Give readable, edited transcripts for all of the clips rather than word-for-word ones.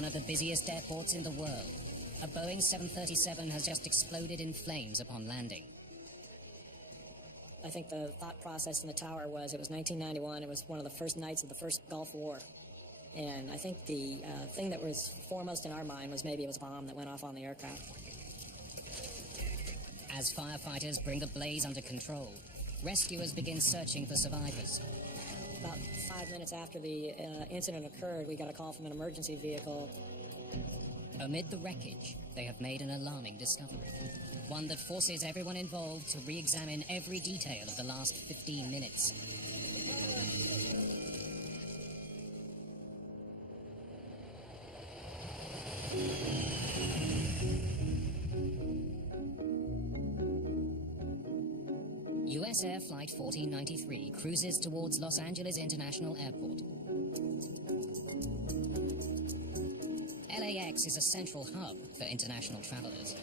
one of the busiest airports in the world, a Boeing 737 has just exploded in flames upon landing. I think the thought process in the tower was, it was 1991, it was one of the first nights of the first Gulf War. And I think the thing that was foremost in our mind was maybe it was a bomb that went off on the aircraft. As firefighters bring the blaze under control, rescuers begin searching for survivors. About 5 minutes after the incident occurred, we got a call from an emergency vehicle. Amid the wreckage, they have made an alarming discovery, one that forces everyone involved to re-examine every detail of the last 15 minutes. US Air Flight 1493 cruises towards Los Angeles International Airport. LAX is a central hub for international travelers.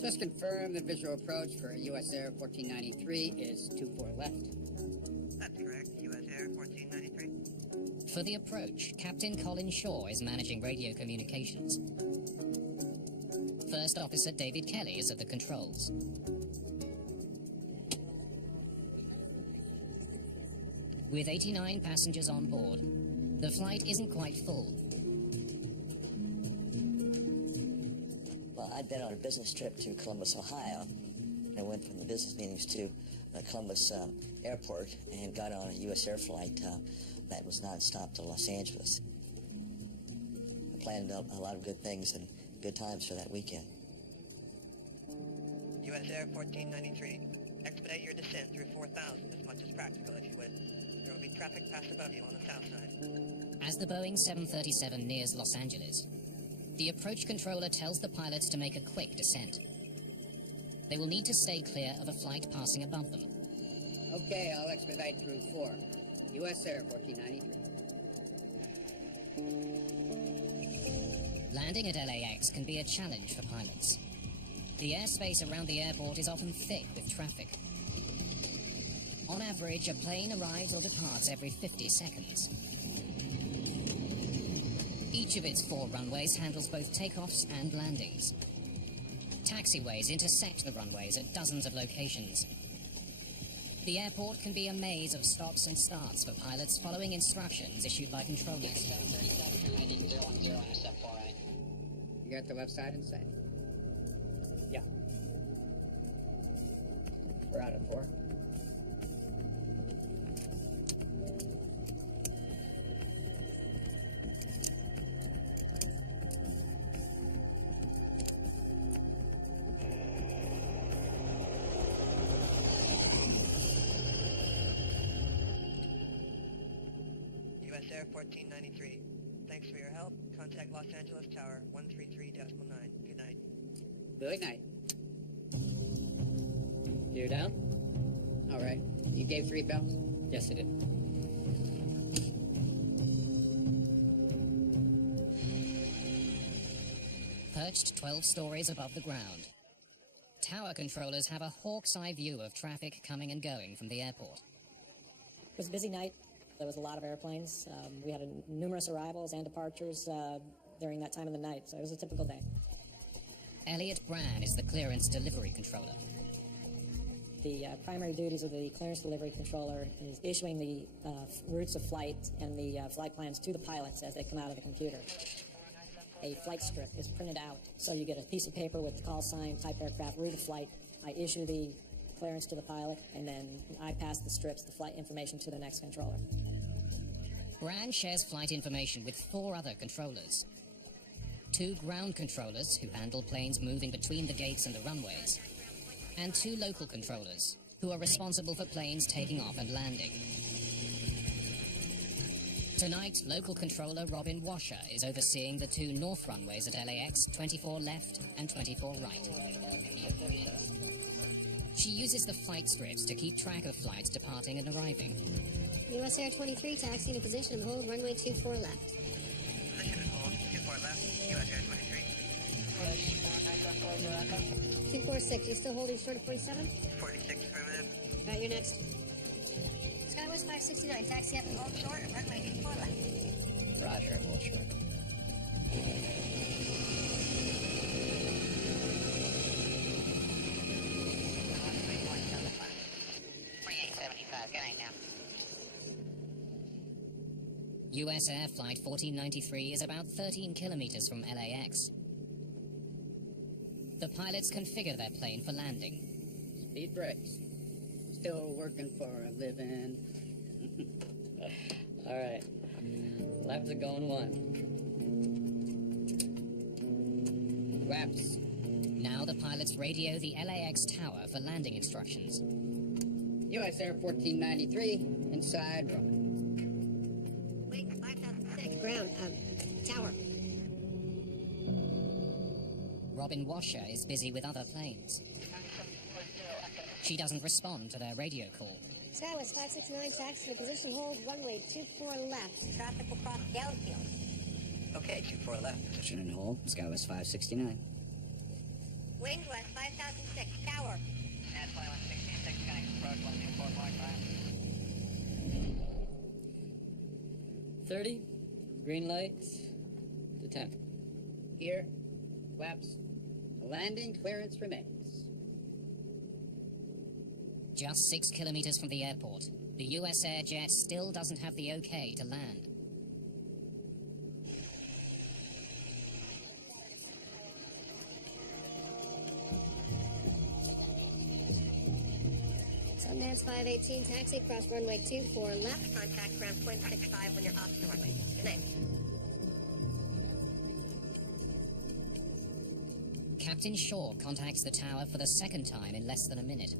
Just confirm the visual approach for US Air 1493 is 24 left. That's correct, US Air 1493. For the approach, Captain Colin Shaw is managing radio communications. First Officer David Kelly is at the controls. With 89 passengers on board, the flight isn't quite full. Well, I'd been on a business trip to Columbus, Ohio. I went from the business meetings to Columbus Airport and got on a U.S. air flight that was nonstop to Los Angeles. I planned a lot of good things and good times for that weekend. US Air 1493, expedite your descent through 4000 as much as practical, if you would. There will be traffic passed above you on the south side. As the Boeing 737 nears Los Angeles, the approach controller tells the pilots to make a quick descent. They will need to stay clear of a flight passing above them. Okay, I'll expedite through 4. US Air 1493. Landing at LAX can be a challenge for pilots. The airspace around the airport is often thick with traffic. On average, a plane arrives or departs every 50 seconds. Each of its 4 runways handles both takeoffs and landings. Taxiways intersect the runways at dozens of locations. The airport can be a maze of stops and starts for pilots following instructions issued by controllers. You got the left side in sight? Yeah. We're out of 4. US Air 1493, thanks for your help. Contact Los Angeles Tower 133.9. Good night. Good night. You're down? All right. You gave 3 bells? Yes, I did. Perched 12 stories above the ground, tower controllers have a hawk's eye view of traffic coming and going from the airport. It was a busy night. There was a lot of airplanes. We had numerous arrivals and departures during that time of the night, so it was a typical day. Elliot Brand is the clearance delivery controller. The primary duties of the clearance delivery controller is issuing the routes of flight and the flight plans to the pilots as they come out of the computer. A flight strip is printed out, so you get a piece of paper with the call sign, type aircraft, route of flight. I issue the clearance to the pilot, and then I pass the strips, the flight information, to the next controller. Brand shares flight information with 4 other controllers. 2 ground controllers, who handle planes moving between the gates and the runways, and 2 local controllers, who are responsible for planes taking off and landing. Tonight, local controller Robin Washer is overseeing the 2 north runways at LAX, 24 left and 24 right. She uses the flight strips to keep track of flights departing and arriving. US Air 23 taxiing to position and hold runway 24 left. Position and hold 24 left, US Air 23. 246, you still holding short of 47? 46 affirmative. Right, you're next. Skywest 569, taxi up. Hold short and runway 24 left. Roger, hold short. 2875, good night now. US Air Flight 1493 is about 13 kilometers from LAX. The pilots configure their plane for landing. Speed brakes. Still working for a living. All right. Laps are going 1. Laps. Now the pilots radio the LAX tower for landing instructions. US Air 1493, inside runway. Wing 5006, ground, tower. Robin Washer is busy with other planes. She doesn't respond to their radio call. Skywest 569, taxi to position hold, runway 24 left. Traffic will cross downfield. Okay, 24 left. Position and hold, Skywest 569. Wind west 5006, tower. And flight 166, connect approach 124.5. 30, green lights, to 10. Here, flaps, landing clearance remains. Just 6 kilometers from the airport, the US Air jet still doesn't have the okay to land. Sundance 518, taxi across runway 24 left. Contact ground point 65 when you're off the runway. Good night. Captain Shaw contacts the tower for the second time in less than a minute.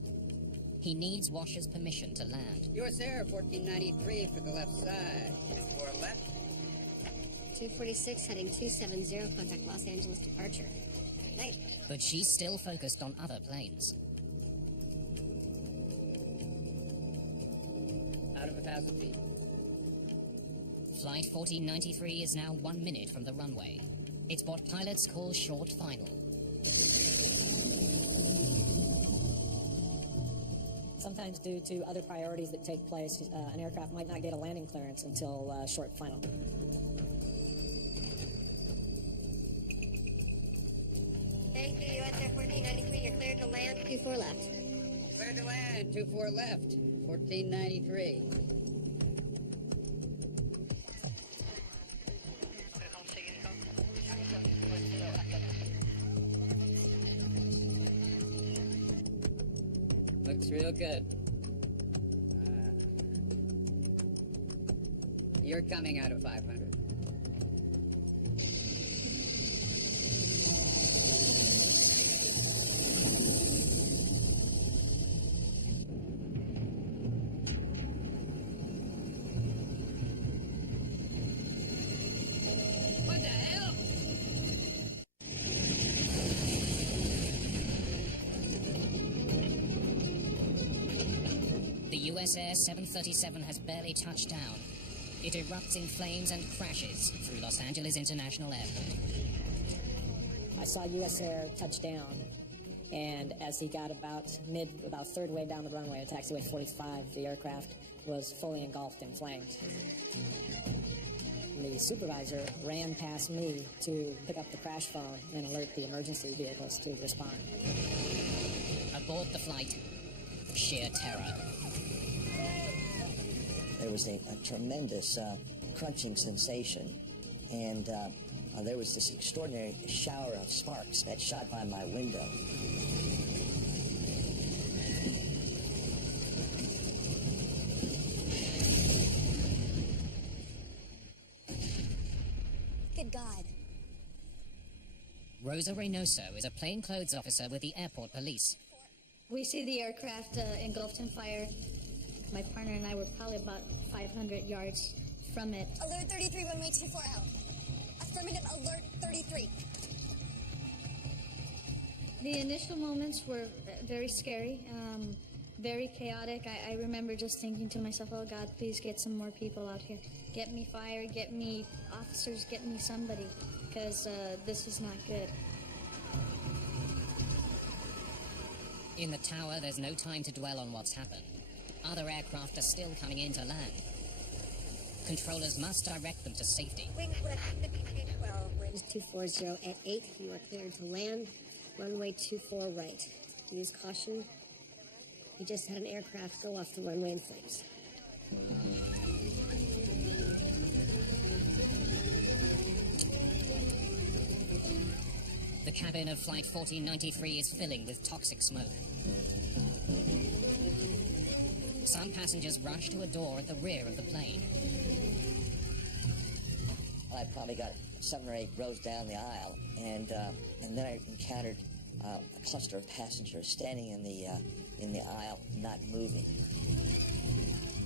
He needs Washer's permission to land. US Air 1493 for the left side. 24 left. 246 heading 270, contact Los Angeles departure. Good night. But she's still focused on other planes. Out of 1,000 feet. Flight 1493 is now 1 minute from the runway. It's what pilots call short final. Sometimes due to other priorities that take place, an aircraft might not get a landing clearance until short final. Thank you, US Air 1493. You're cleared to land. 24 left. Clear to land, 24 left, 1493. Looks real good. You're coming out of 500. What the hell? The US Air 737 has barely touched down. It erupts in flames and crashes through Los Angeles International Airport. I saw US Air touch down, and as he got about third way down the runway at taxiway 45, the aircraft was fully engulfed in flames. The supervisor ran past me to pick up the crash phone and alert the emergency vehicles to respond. Aboard the flight, sheer terror. There was a tremendous crunching sensation, and there was this extraordinary shower of sparks that shot by my window. Good God. Rosa Reynoso is a plainclothes officer with the airport police. We see the aircraft engulfed in fire. My partner and I were probably about 500 yards from it. Alert 33, runway 24 out. Affirmative, alert 33. The initial moments were very scary, very chaotic. I remember just thinking to myself, oh God, please get some more people out here. Get me fire, get me officers, get me somebody, because this is not good. In the tower, there's no time to dwell on what's happened. Other aircraft are still coming in to land. Controllers must direct them to safety. Wings west 5212, winds 240 at 8. You are cleared to land. Runway 24 right. Use caution. We just had an aircraft go off the runway in flames. The cabin of Flight 1493 is filling with toxic smoke. Some passengers rush to a door at the rear of the plane. I probably got 7 or 8 rows down the aisle, and then I encountered a cluster of passengers standing in the aisle, not moving.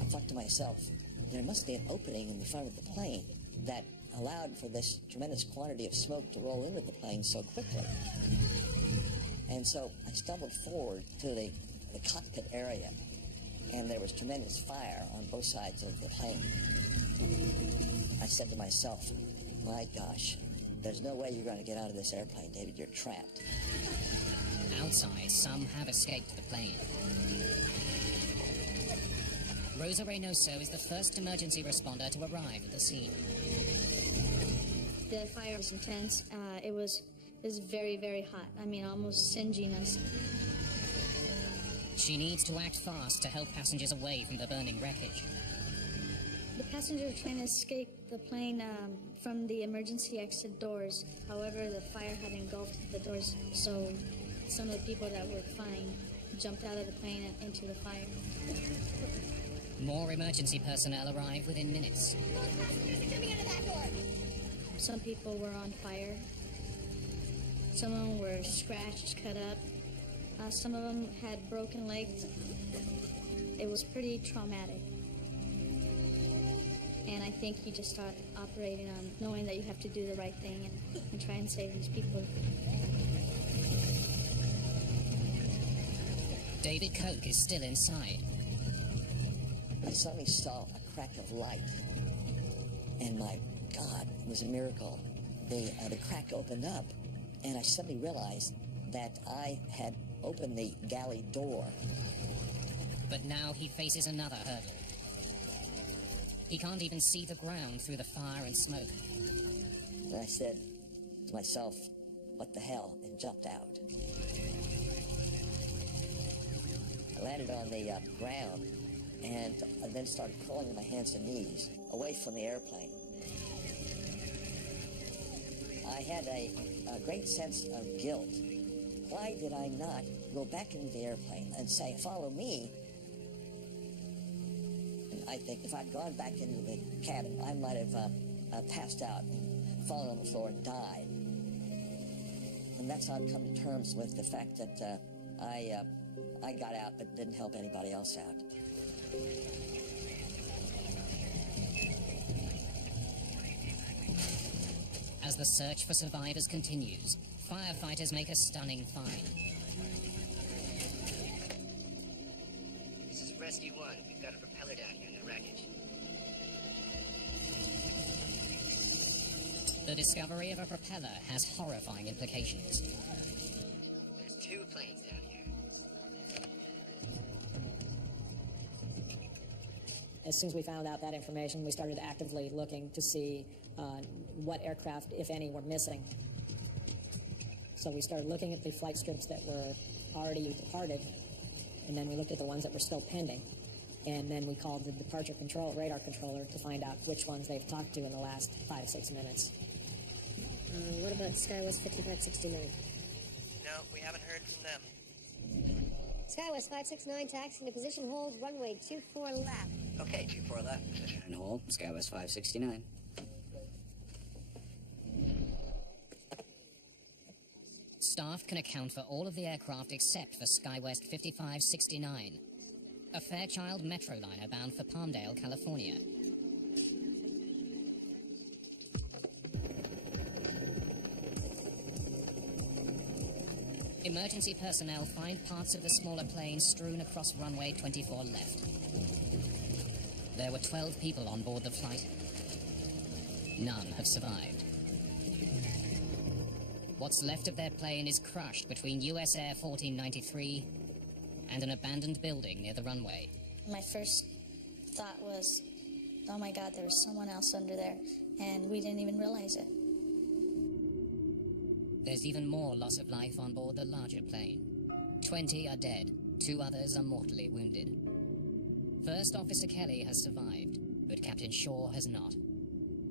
I thought to myself, there must be an opening in the front of the plane that allowed for this tremendous quantity of smoke to roll into the plane so quickly. And so I stumbled forward to the cockpit area, and there was tremendous fire on both sides of the plane. I said to myself, my gosh, there's no way you're going to get out of this airplane, David. You're trapped. Outside, some have escaped the plane. Rosa Reynoso is the first emergency responder to arrive at the scene. The fire was intense. It was very, very hot. I mean, almost singeing us. She needs to act fast to help passengers away from the burning wreckage. The passengers were trying to escape the plane from the emergency exit doors. However, the fire had engulfed the doors, so some of the people that were fine jumped out of the plane and into the fire. More emergency personnel arrive within minutes. coming out of that door. Some people were on fire. Some of them were scratched, cut up. Some of them had broken legs. It was pretty traumatic. And I think you just start operating on knowing that you have to do the right thing and try and save these people. David Koch is still inside. I suddenly saw a crack of light, and my God, it was a miracle. The crack opened up, and I suddenly realized that I had opened the galley door. But now he faces another hurdle. He can't even see the ground through the fire and smoke. And I said to myself, what the hell, and jumped out. I landed on the ground, and I then started crawling on my hands and knees away from the airplane. I had a great sense of guilt. Why did I not go back into the airplane and say, follow me? And I think if I'd gone back into the cabin, I might have passed out, fallen on the floor, and died. And that's how I've come to terms with the fact that I got out but didn't help anybody else out. As the search for survivors continues, firefighters make a stunning find. This is Rescue 1. We've got a propeller down here in the wreckage. The discovery of a propeller has horrifying implications. There's 2 planes down here. As soon as we found out that information, we started actively looking to see what aircraft, if any, were missing. So we started looking at the flight strips that were already departed, and then we looked at the ones that were still pending. And then we called the departure control, radar controller, to find out which ones they've talked to in the last 5-6 minutes. What about SkyWest 5569? No, we haven't heard from them. SkyWest 569 taxiing to position hold, runway 24 left. Okay, 24 left. And hold, Skywest 569. Staff can account for all of the aircraft except for SkyWest 5569, a Fairchild Metroliner bound for Palmdale, California. Emergency personnel find parts of the smaller plane strewn across runway 24 left. There were 12 people on board the flight. None have survived. What's left of their plane is crushed between US Air 1493 and an abandoned building near the runway. My first thought was, oh my God, there was someone else under there, and we didn't even realize it. There's even more loss of life on board the larger plane. 20 are dead, 2 others are mortally wounded. First Officer Kelly has survived, but Captain Shaw has not.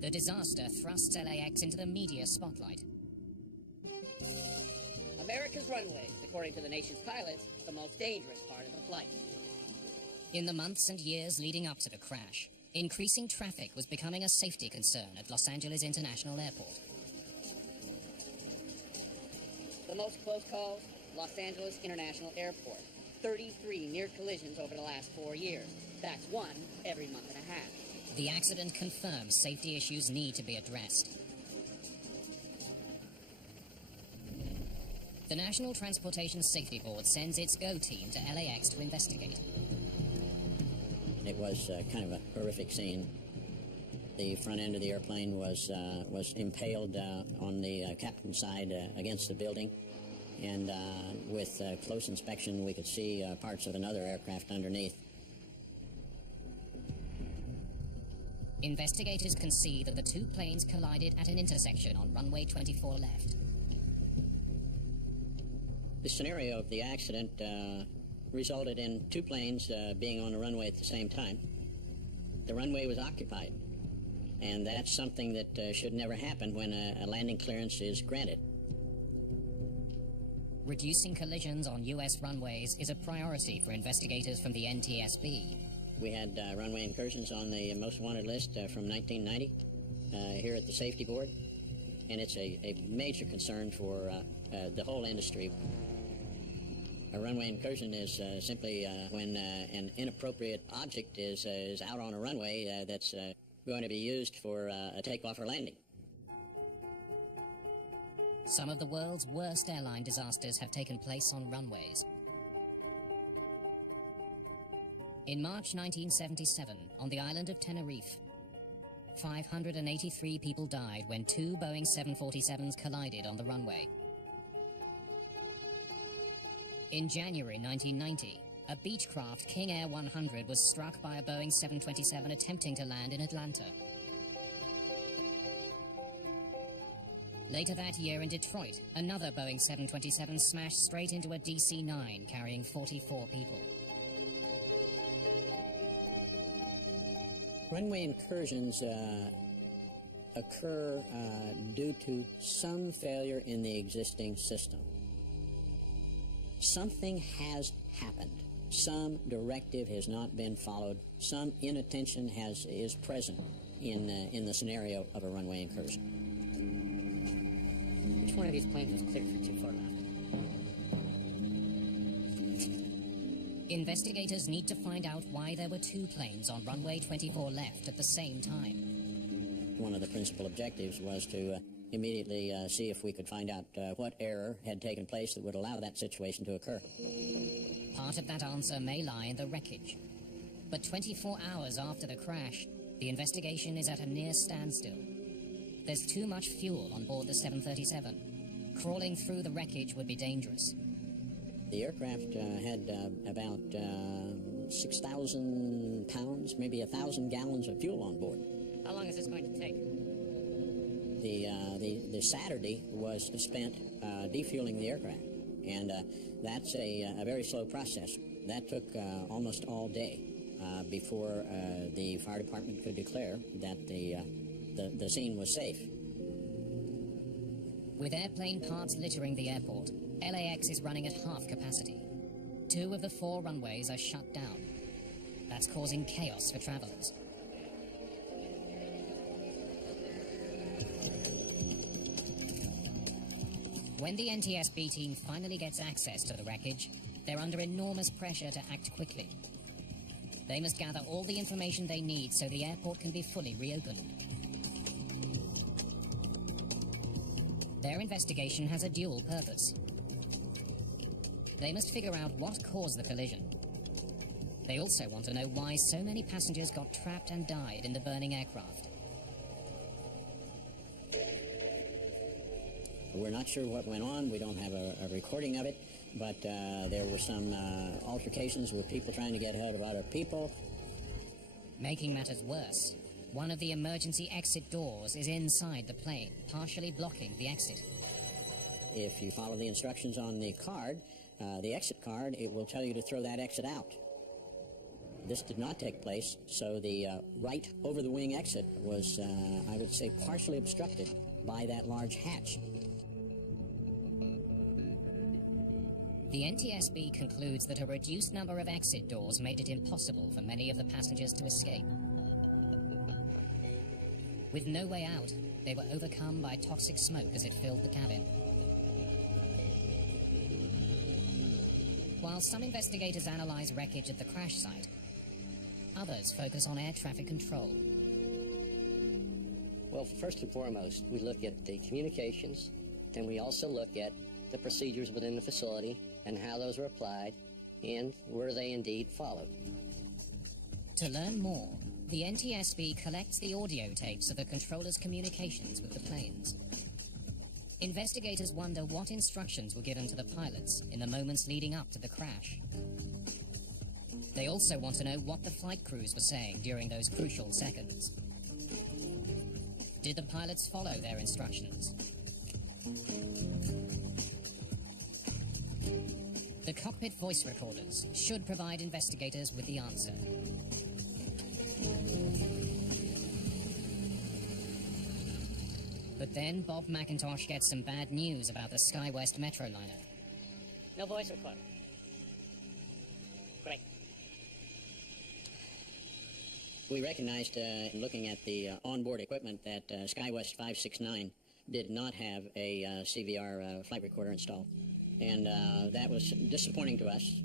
The disaster thrusts LAX into the media spotlight. America's runways, according to the nation's pilots, the most dangerous part of the flight. In the months and years leading up to the crash, increasing traffic was becoming a safety concern at Los Angeles International Airport. The most close calls, Los Angeles International Airport. 33 near collisions over the last 4 years. That's 1 every month and a half. The accident confirms safety issues need to be addressed. The National Transportation Safety Board sends its GO team to LAX to investigate. It was kind of a horrific scene. The front end of the airplane was impaled on the captain's side against the building, and with close inspection we could see parts of another aircraft underneath. Investigators can see that the 2 planes collided at an intersection on runway 24 left. The scenario of the accident resulted in 2 planes being on the runway at the same time. The runway was occupied, and that's something that should never happen when a landing clearance is granted. Reducing collisions on U.S. runways is a priority for investigators from the NTSB. We had runway incursions on the most wanted list from 1990 here at the Safety Board, and it's a major concern for the whole industry. A runway incursion is simply when an inappropriate object is out on a runway that's going to be used for a takeoff or landing. Some of the world's worst airline disasters have taken place on runways. In March 1977, on the island of Tenerife, 583 people died when 2 Boeing 747s collided on the runway. In January 1990, a Beechcraft King Air 100 was struck by a Boeing 727 attempting to land in Atlanta. Later that year in Detroit, another Boeing 727 smashed straight into a DC-9 carrying 44 people. Runway incursions occur due to some failure in the existing system. Something has happened. Some directive has not been followed. Some inattention is present in the scenario of a runway incursion. Which one of these planes was cleared for 24 left? Investigators need to find out why there were 2 planes on runway 24 left at the same time. One of the principal objectives was to immediately see if we could find out what error had taken place that would allow that situation to occur. Part of that answer may lie in the wreckage. But 24 hours after the crash, the investigation is at a near standstill. There's too much fuel on board the 737. Crawling through the wreckage would be dangerous. The aircraft had about 6,000 pounds, maybe 1,000 gallons of fuel on board. How long is this going to take? The Saturday was spent defueling the aircraft, and that's a very slow process. That took almost all day before the fire department could declare that the scene was safe. With airplane parts littering the airport, LAX is running at half capacity. 2 of the 4 runways are shut down. That's causing chaos for travelers. When the NTSB team finally gets access to the wreckage, they're under enormous pressure to act quickly. They must gather all the information they need so the airport can be fully reopened. Their investigation has a dual purpose. They must figure out what caused the collision. They also want to know why so many passengers got trapped and died in the burning aircraft. We're not sure what went on. We don't have a recording of it, but there were some altercations with people trying to get ahead of other people. Making matters worse, one of the emergency exit doors is inside the plane, partially blocking the exit. If you follow the instructions on the card, the exit card, it will tell you to throw that exit out. This did not take place, so the right over-the-wing exit was, I would say, partially obstructed by that large hatch. The NTSB concludes that a reduced number of exit doors made it impossible for many of the passengers to escape. With no way out, they were overcome by toxic smoke as it filled the cabin. While some investigators analyze wreckage at the crash site, others focus on air traffic control. Well, first and foremost, we look at the communications, then we also look at the procedures within the facility and how those were applied, and were they indeed followed. To learn more, the NTSB collects the audio tapes of the controller's communications with the planes. Investigators wonder what instructions were given to the pilots in the moments leading up to the crash. They also want to know what the flight crews were saying during those crucial seconds. Did the pilots follow their instructions? The cockpit voice recorders should provide investigators with the answer. But then Bob McIntosh gets some bad news about the SkyWest Metroliner. No voice recorder. Great. We recognized in looking at the onboard equipment that SkyWest 569 did not have a CVR flight recorder installed. And that was disappointing to us.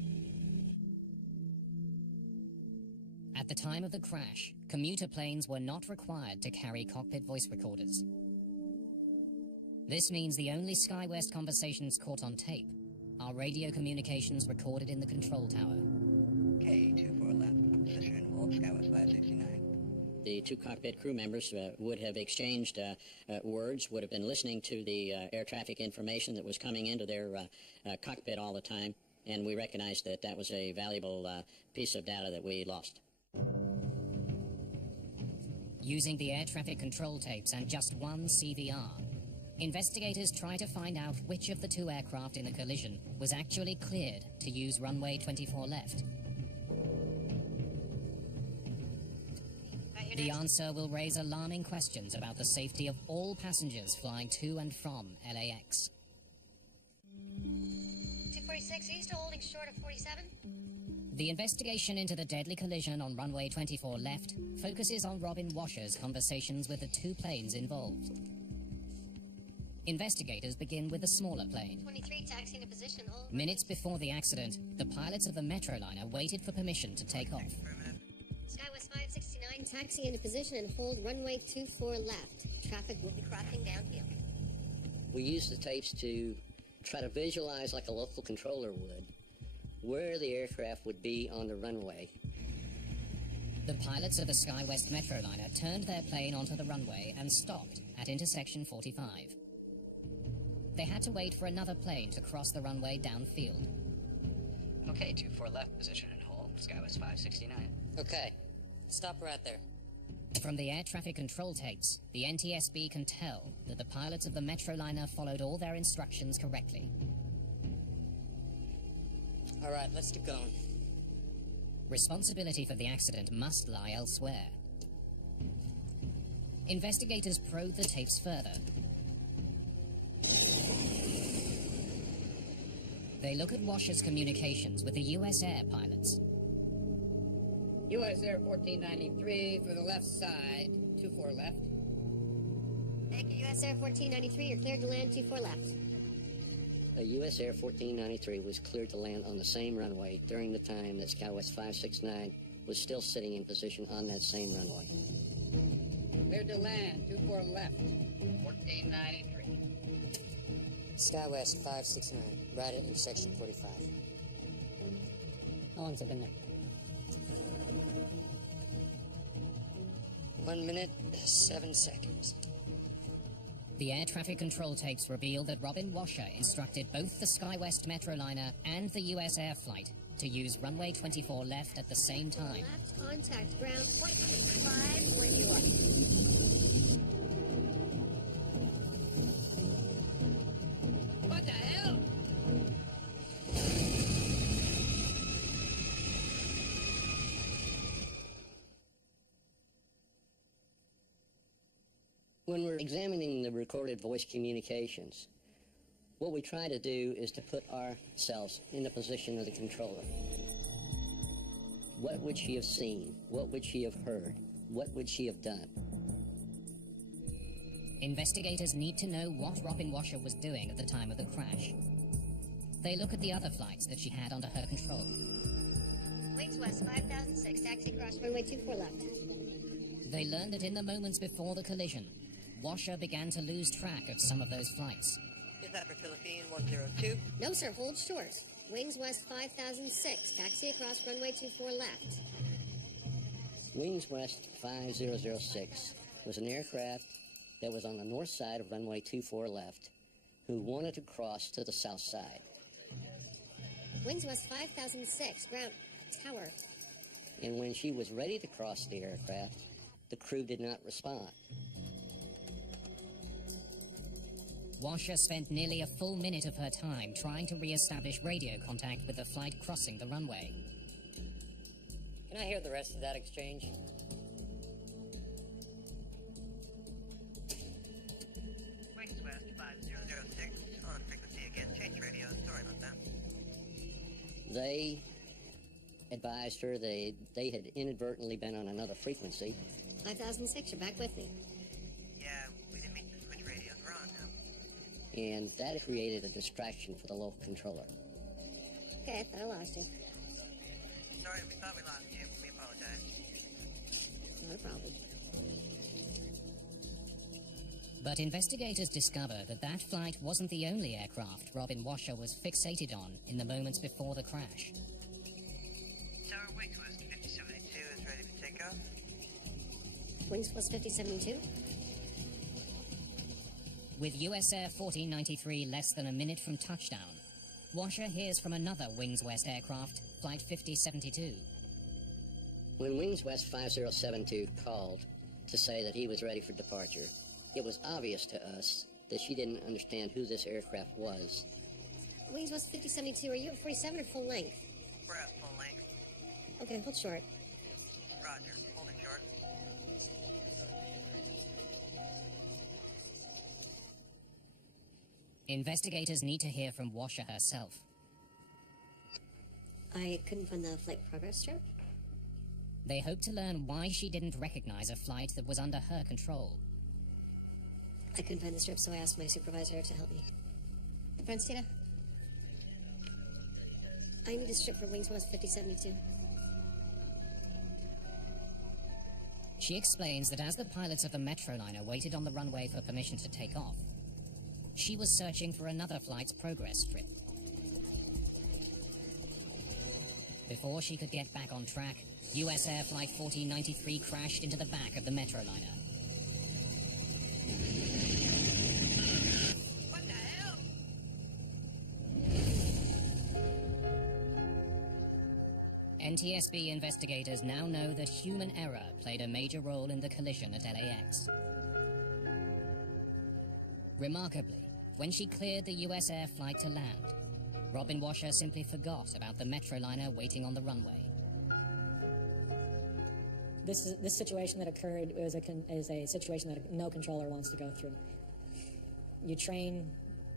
At the time of the crash, commuter planes were not required to carry cockpit voice recorders. This means the only SkyWest conversations caught on tape are radio communications recorded in the control tower. K24 left, position hold SkyWest 569. The two cockpit crew members would have exchanged words, would have been listening to the air traffic information that was coming into their cockpit all the time, and we recognized that that was a valuable piece of data that we lost. Using the air traffic control tapes and just one CVR, investigators try to find out which of the two aircraft in the collision was actually cleared to use runway 24 left. The answer will raise alarming questions about the safety of all passengers flying to and from LAX. 246 east, holding short of 47. The investigation into the deadly collision on runway 24 left focuses on Robin Washer's conversations with the two planes involved. Investigators begin with the smaller plane. 23 taxiing to position, hold. Minutes before the accident, the pilots of the Metroliner waited for permission to take off. SkyWest 569, taxi into position and hold runway 24 left. Traffic will be crossing downhill. We used the tapes to try to visualize, like a local controller would, where the aircraft would be on the runway. The pilots of the SkyWest Metroliner turned their plane onto the runway and stopped at intersection 45. They had to wait for another plane to cross the runway downfield. Okay, 24 left, position and hold, SkyWest 569. Okay. Stop right there. From the air traffic control tapes, the NTSB can tell that the pilots of the Metroliner followed all their instructions correctly. All right, let's keep going. Responsibility for the accident must lie elsewhere. Investigators probe the tapes further. They look at Washer's communications with the US Air pilots. US Air 1493 for the left side, 24 left. Anchor US Air 1493, you're cleared to land 24 left. A US Air 1493 was cleared to land on the same runway during the time that SkyWest 569 was still sitting in position on that same runway. Cleared to land, 24 left. 1493. SkyWest 569, right at intersection 45. How long's it been there? 1 minute, 7 seconds. The air traffic control tapes reveal that Robin Washer instructed both the SkyWest Metroliner and the US Air Flight to use runway 24 left at the same time. Left contact, ground 165, where you are. What the hell? When we're examining the recorded voice communications, what we try to do is to put ourselves in the position of the controller. What would she have seen? What would she have heard? What would she have done? Investigators need to know what Robin Washer was doing at the time of the crash. They look at the other flights that she had under her control. Wings West 5006, taxi cross runway 24 left. They learn that in the moments before the collision, Washer began to lose track of some of those flights. Is that for Philippine 102? No, sir, hold short. Wings West 5006, taxi across runway 24 left. Wings West 5006 was an aircraft that was on the north side of runway 24 left who wanted to cross to the south side. Wings West 5006, ground tower. And when she was ready to cross the aircraft, the crew did not respond. Washer spent nearly a full minute of her time trying to re-establish radio contact with the flight crossing the runway. Can I hear the rest of that exchange? Wings West 5006 on frequency again. Change radio. Sorry about that. They advised her they had inadvertently been on another frequency. 5006, you're back with me. Yeah, we didn't mean to switch radios. We're on now. And that created a distraction for the local controller. Okay, I thought I lost you. Sorry, we thought we lost you. We apologize. No problem. But investigators discover that that flight wasn't the only aircraft Robin Washer was fixated on in the moments before the crash. Tower Wings West 5072 is ready to take off. Wings West 5072. With US Air 1493 less than a minute from touchdown, Washer hears from another Wings West aircraft, Flight 5072. When Wings West 5072 called to say that he was ready for departure, it was obvious to us that she didn't understand who this aircraft was. Wings West 5072, are you at 47 or full length? We're at full length. Okay, hold short. Roger. Holding short. Investigators need to hear from Washer herself. I couldn't find the flight progress strip. They hope to learn why she didn't recognize a flight that was under her control. I couldn't find the strip, so I asked my supervisor to help me. Francina? I need a strip for Wings West 5072. She explains that as the pilots of the Metroliner waited on the runway for permission to take off, she was searching for another flight's progress strip. Before she could get back on track, US Air Flight 1493 crashed into the back of the Metroliner. What the hell? NTSB investigators now know that human error played a major role in the collision at LAX. Remarkably, when she cleared the US Air flight to land, Robin Washer simply forgot about the Metroliner waiting on the runway. This situation that occurred is a situation that no controller wants to go through. You train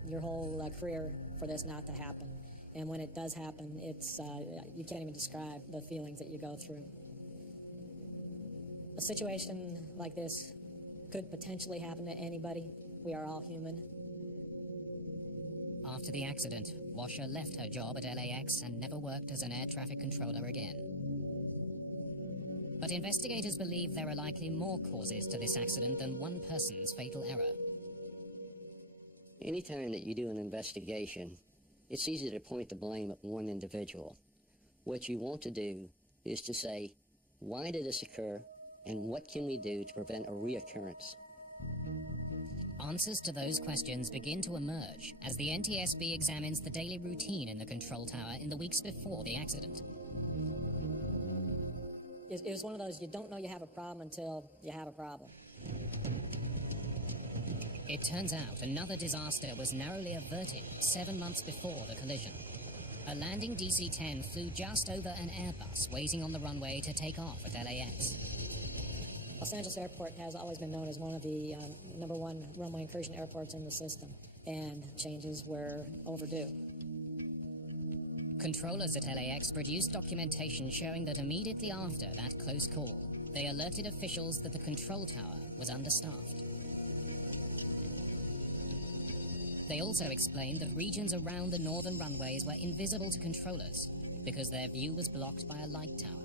your whole career for this not to happen, and when it does happen, it's you can't even describe the feelings that you go through. A situation like this could potentially happen to anybody. We are all human. After the accident, Washer left her job at LAX and never worked as an air traffic controller again. But investigators believe there are likely more causes to this accident than one person's fatal error. Anytime that you do an investigation, it's easy to point the blame at one individual. What you want to do is to say, why did this occur, and what can we do to prevent a reoccurrence? Answers to those questions begin to emerge as the NTSB examines the daily routine in the control tower in the weeks before the accident. It was one of those, you don't know you have a problem until you have a problem. It turns out another disaster was narrowly averted 7 months before the collision. A landing DC-10 flew just over an Airbus waiting on the runway to take off at LAX. Los Angeles Airport has always been known as one of the #1 runway incursion airports in the system, and changes were overdue. Controllers at LAX produced documentation showing that immediately after that close call, they alerted officials that the control tower was understaffed. They also explained that regions around the northern runways were invisible to controllers because their view was blocked by a light tower.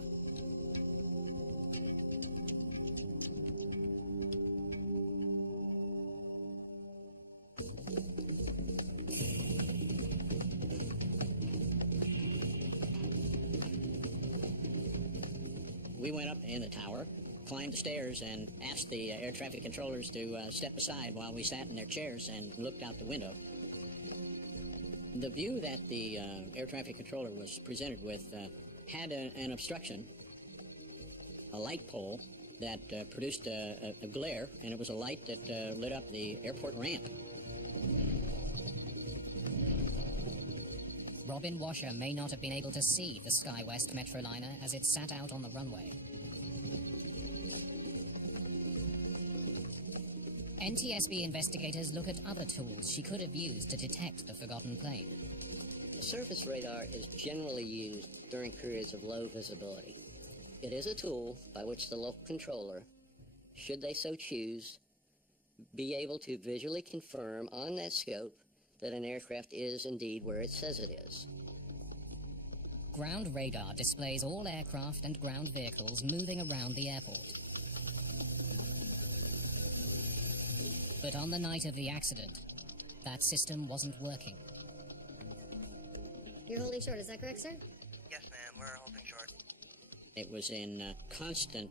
We went up in the tower, climbed the stairs, and asked the air traffic controllers to step aside while we sat in their chairs and looked out the window. The view that the air traffic controller was presented with had an obstruction, a light pole that produced a glare, and it was a light that lit up the airport ramp. Robin Washer may not have been able to see the SkyWest Metroliner as it sat out on the runway. NTSB investigators look at other tools she could have used to detect the forgotten plane. The surface radar is generally used during periods of low visibility. It is a tool by which the local controller, should they so choose, be able to visually confirm on that scope that an aircraft is indeed where it says it is. Ground radar displays all aircraft and ground vehicles moving around the airport. But on the night of the accident, that system wasn't working. You're holding short, is that correct, sir? Yes, ma'am, we're holding short. It was in constant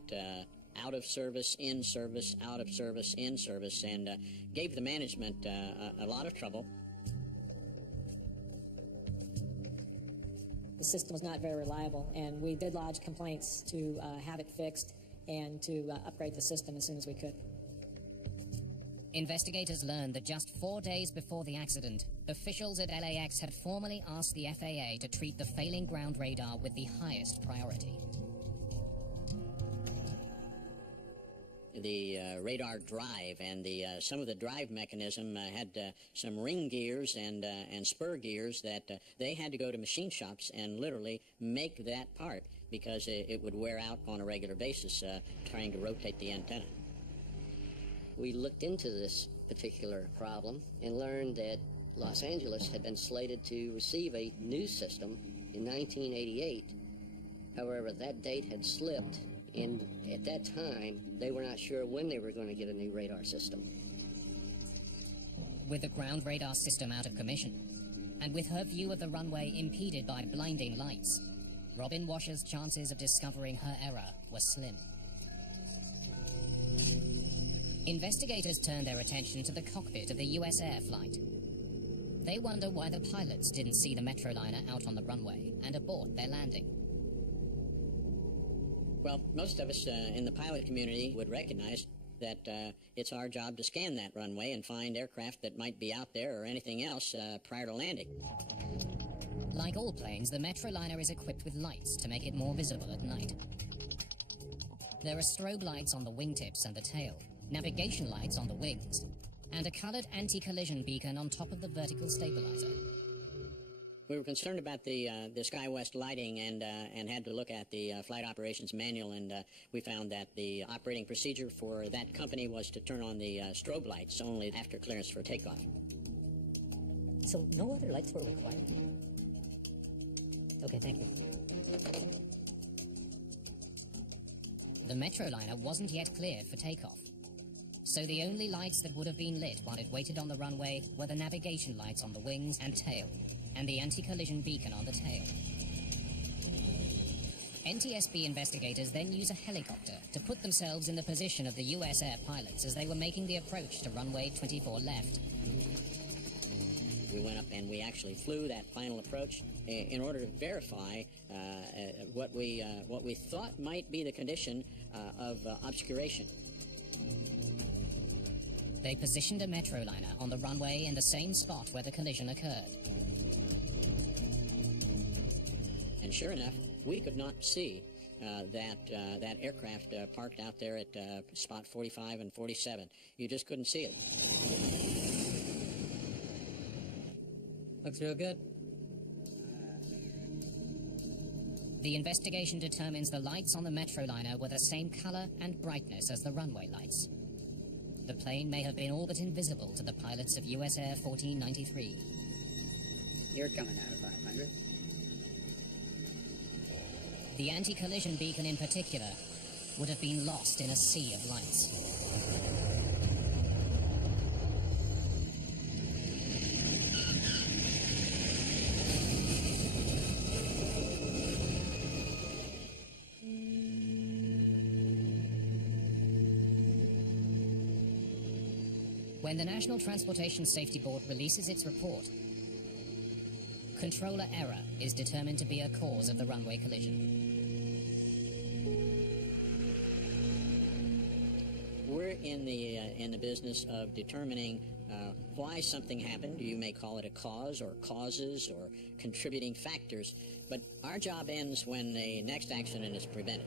out of service, in service, out of service, in service, and gave the management a lot of trouble. The system was not very reliable, and we did lodge complaints to have it fixed and to upgrade the system as soon as we could. Investigators learned that just 4 days before the accident, officials at LAX had formally asked the FAA to treat the failing ground radar with the highest priority. The radar drive and some of the drive mechanism had some ring gears and spur gears that they had to go to machine shops and literally make that part because it would wear out on a regular basis trying to rotate the antenna. We looked into this particular problem and learned that Los Angeles had been slated to receive a new system in 1988. However, that date had slipped, and at that time, they were not sure when they were going to get a new radar system. With the ground radar system out of commission, and with her view of the runway impeded by blinding lights, Robin Washer's chances of discovering her error were slim. Investigators turned their attention to the cockpit of the US Air flight. They wonder why the pilots didn't see the Metroliner out on the runway and abort their landing. Well, most of us in the pilot community would recognize that it's our job to scan that runway and find aircraft that might be out there or anything else prior to landing. Like all planes, the Metroliner is equipped with lights to make it more visible at night. There are strobe lights on the wingtips and the tail, navigation lights on the wings, and a colored anti-collision beacon on top of the vertical stabilizer. We were concerned about the SkyWest lighting and had to look at the flight operations manual, and we found that the operating procedure for that company was to turn on the strobe lights only after clearance for takeoff. So no other lights were required? Okay, thank you. The Metroliner wasn't yet cleared for takeoff, so the only lights that would have been lit while it waited on the runway were the navigation lights on the wings and tail, and the anti-collision beacon on the tail. NTSB investigators then use a helicopter to put themselves in the position of the US Air pilots as they were making the approach to runway 24 left. We went up and we actually flew that final approach in order to verify what we thought might be the condition of obscuration. They positioned a Metroliner on the runway in the same spot where the collision occurred. And sure enough, we could not see that aircraft parked out there at spot 45 and 47. You just couldn't see it. Looks real good. The investigation determines the lights on the Metroliner were the same color and brightness as the runway lights. The plane may have been all but invisible to the pilots of US Air 1493. You're coming out of 500. The anti-collision beacon in particular would have been lost in a sea of lights. When the National Transportation Safety Board releases its report, controller error is determined to be a cause of the runway collision. We're in the business of determining why something happened. You may call it a cause or causes or contributing factors, but our job ends when the next accident is prevented.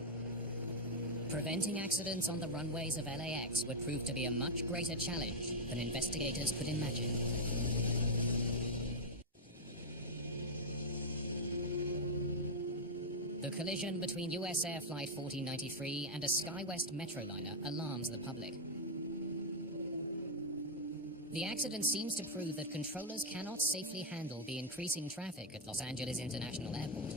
Preventing accidents on the runways of LAX would prove to be a much greater challenge than investigators could imagine. The collision between US Air Flight 1493 and a SkyWest Metroliner alarms the public. The accident seems to prove that controllers cannot safely handle the increasing traffic at Los Angeles International Airport.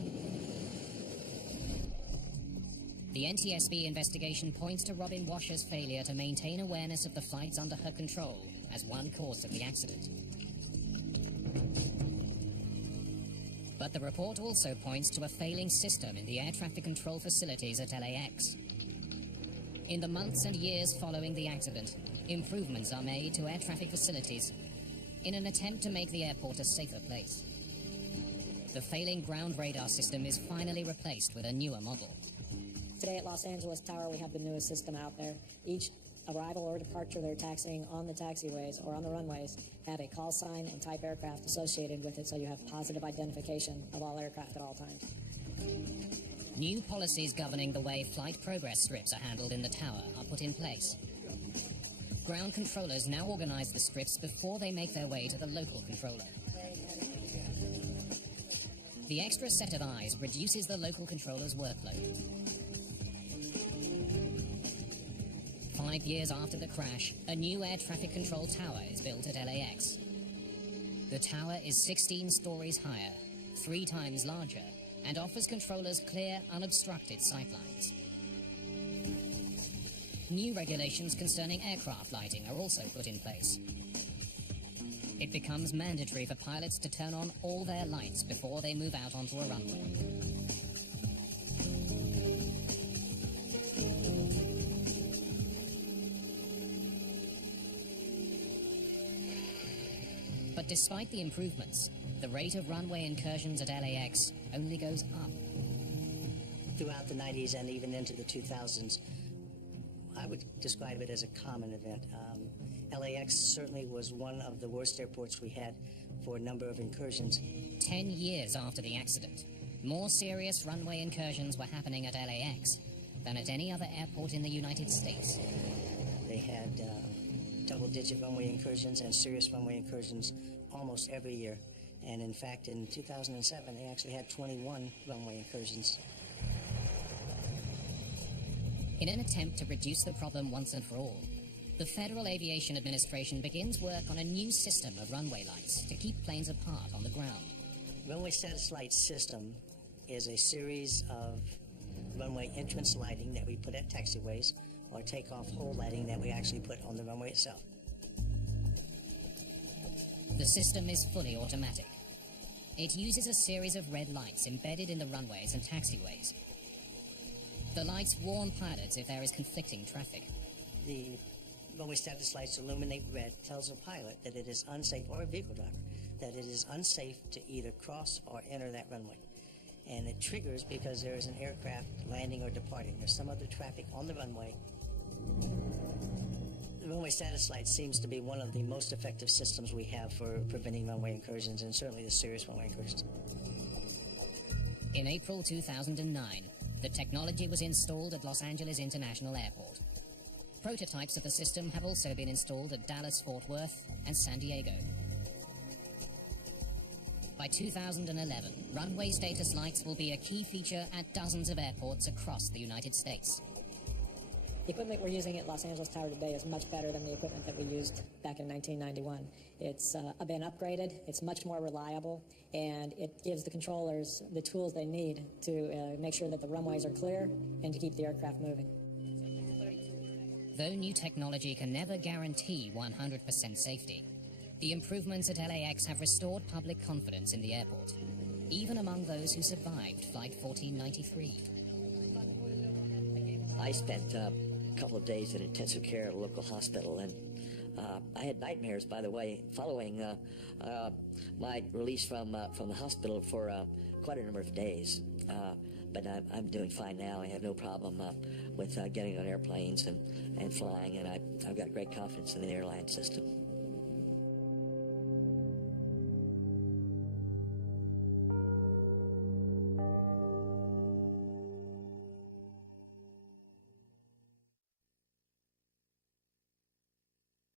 The NTSB investigation points to Robin Washer's failure to maintain awareness of the flights under her control as one cause of the accident. But the report also points to a failing system in the air traffic control facilities at LAX. In the months and years following the accident, improvements are made to air traffic facilities in an attempt to make the airport a safer place. The failing ground radar system is finally replaced with a newer model. Today at Los Angeles Tower, we have the newest system out there. Each arrival or departure they're taxiing on the taxiways or on the runways have a call sign and type aircraft associated with it, so you have positive identification of all aircraft at all times. New policies governing the way flight progress strips are handled in the tower are put in place. Ground controllers now organize the strips before they make their way to the local controller. The extra set of eyes reduces the local controller's workload. 5 years after the crash, a new air traffic control tower is built at LAX. The tower is 16 stories higher, 3 times larger, and offers controllers clear, unobstructed sightlines. New regulations concerning aircraft lighting are also put in place. It becomes mandatory for pilots to turn on all their lights before they move out onto a runway. But despite the improvements, the rate of runway incursions at LAX only goes up. Throughout the 90s and even into the 2000s, I would describe it as a common event. LAX certainly was one of the worst airports we had for a number of incursions. 10 years after the accident, more serious runway incursions were happening at LAX than at any other airport in the United States. They had double-digit runway incursions and serious runway incursions almost every year. And in fact, in 2007, they actually had 21 runway incursions. In an attempt to reduce the problem once and for all, the Federal Aviation Administration begins work on a new system of runway lights to keep planes apart on the ground. Runway status light system is a series of runway entrance lighting that we put at taxiways or takeoff hole lighting that we actually put on the runway itself. The system is fully automatic. It uses a series of red lights embedded in the runways and taxiways. The lights warn pilots if there is conflicting traffic. The runway status lights illuminate red tells a pilot that it is unsafe, or a vehicle driver, that it is unsafe to either cross or enter that runway. And it triggers because there is an aircraft landing or departing. There's some other traffic on the runway. The runway status light seems to be one of the most effective systems we have for preventing runway incursions, and certainly the serious runway incursions. In April 2009, the technology was installed at Los Angeles International Airport. Prototypes of the system have also been installed at Dallas, Fort Worth, and San Diego. By 2011, runway status lights will be a key feature at dozens of airports across the United States. The equipment we're using at Los Angeles Tower today is much better than the equipment that we used back in 1991. It's been upgraded, it's much more reliable, and it gives the controllers the tools they need to make sure that the runways are clear and to keep the aircraft moving. Though new technology can never guarantee 100% safety, the improvements at LAX have restored public confidence in the airport, even among those who survived Flight 1493. I spent a couple of days in intensive care at a local hospital, and I had nightmares, by the way, following my release from the hospital for quite a number of days. But I'm doing fine now. I have no problem with getting on airplanes and flying, and I've got great confidence in the airline system.